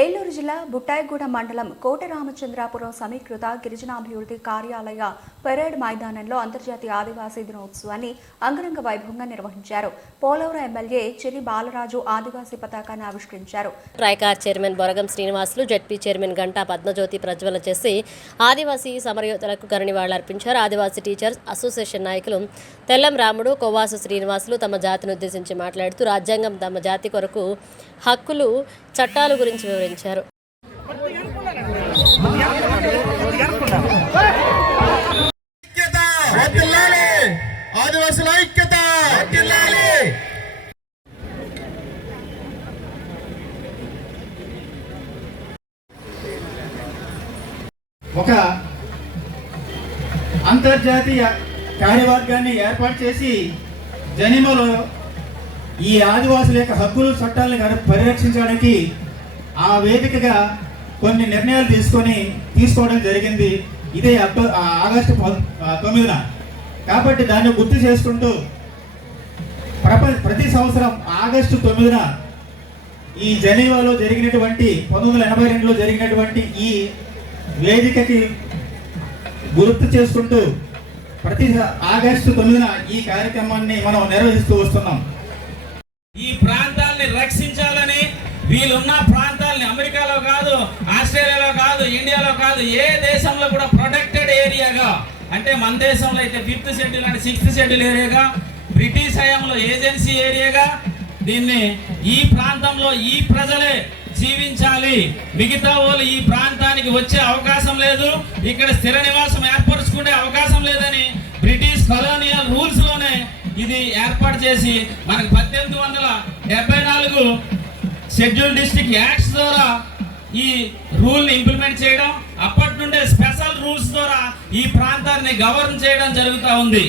ఏలూరు జిల్లా బుట్టాయిగూడ మండలం కోట రామచంద్రాపురం సమీకృత గిరిజనాభివృద్ధి కార్యాలయ పెరేడ్ మైదానంలో అంతర్జాతీయ ఆదివాసీ దినోత్సవాన్ని అంగరంగ వైభవంగా నిర్వహించారు. పోలవరం ఎమ్మెల్యే చిరి బాలరాజు ఆదివాసీ పతాకాన్ని ఆవిష్కరించారు. Tricor chairman Boragam Srinivasulu ZP chairman Ganta Padmajyothi Prajwala చేసి ఆదివాసీ సమరయోధులకు అర్పించారు. ఆదివాసీ టీచర్స్ అసోసియేషన్ నాయకులు తెల్లం రాముడు కొవాసు శ్రీనివాసులు తమ జాతిని ఉద్దేశించి మాట్లాడుతూ రాజ్యాంగం తమ జాతి కొరకు హక్కులు చట్టాల గురించి వివరించారు. ఆదివాసుల ఐక్యత ఒక అంతర్జాతీయ కార్యవర్గాన్ని ఏర్పాటు చేసి జనిమలో ఈ ఆదివాసుల యొక్క హక్కులు చట్టాలను పరిరక్షించడానికి ఆ వేదికగా కొన్ని నిర్ణయాలు తీసుకొని తీసుకోవడం జరిగింది. ఇదే అక్టో ఆ ఆగస్టు ప- తొమ్మిదిన. కాబట్టి దాన్ని గుర్తు చేసుకుంటూ ప్రప ప్రతి సంవత్సరం ఆగస్టు తొమ్మిదిన ఈ జనీవాలో జరిగినటువంటి పంతొమ్మిది వందల ఎనభై రెండులో జరిగినటువంటి ఈ వేదికకి గుర్తు చేసుకుంటూ ప్రతి ఆగస్టు తొమ్మిదిన ఈ కార్యక్రమాన్ని మనం నిర్వహిస్తూ వస్తున్నాం. ఈ ప్రాంతాల్ని రక్షించాలని వీళ్ళున్న ప్రాంతాలని అమెరికాలో కాదు ఆస్ట్రేలియాలో కాదు ఇండియాలో కాదు ఏ దేశంలో కూడా ప్రొటెక్టెడ్ ఏరియాగా అంటే మన దేశంలో అయితే ఫిఫ్త్ షెడ్యూల్ అంటే సిక్స్త్ షెడ్యూల్ ఏరియాగా బ్రిటిష్ హయాంలో ఏజెన్సీ ఏరియాగా దీన్ని ఈ ప్రాంతంలో ఈ ప్రజలే జీవించాలి. మిగతా వాళ్ళు ఈ ప్రాంతానికి వచ్చే అవకాశం లేదు. ఇక్కడ స్థిర నివాసం ఏర్పరచుకునే అవకాశం లేదని ఇది ఏర్పాటు చేసి మనకు పద్దెనిమిది వందల డెబ్బై నాలుగు షెడ్యూల్ డిస్ట్రిక్ట్ యాక్ట్స్ ద్వారా ఈ రూల్ని ఇంప్లిమెంట్ చేయడం అప్పటి నుండే స్పెషల్ రూల్స్ ద్వారా ఈ ప్రాంతాన్ని గవర్న్ చేయడం జరుగుతూ ఉంది.